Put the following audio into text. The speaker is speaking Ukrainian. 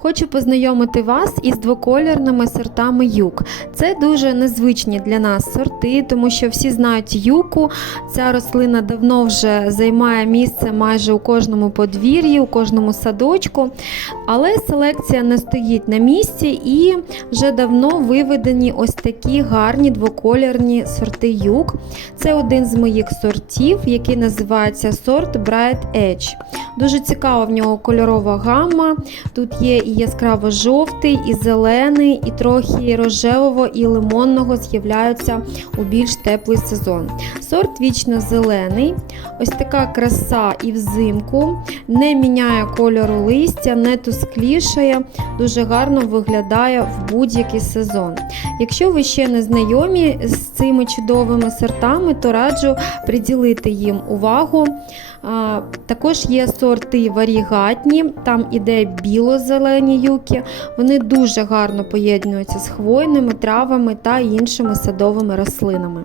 Хочу познайомити вас із двокольорними сортами юк. Це дуже незвичні для нас сорти, тому що всі знають юку. Ця рослина давно вже займає місце майже у кожному подвір'ї, у кожному садочку. Але селекція не стоїть на місці і вже давно виведені ось такі гарні двокольорні сорти юк. Це один з моїх сортів, який називається сорт Bright Edge. Дуже цікава в нього кольорова гамма. Тут є і яскраво жовтий, і зелений, і трохи рожевого і лимонного з'являються у більш теплий сезон. Сорт вічно зелений, ось така краса і взимку, не міняє кольору листя, не тусклішає, дуже гарно виглядає в будь-який сезон. Якщо ви ще не знайомі з цими чудовими сортами, то раджу приділити їм увагу. Також є сорти варігатні, там іде біло-зелені юки. Вони дуже гарно поєднуються з хвойними травами та іншими садовими рослинами.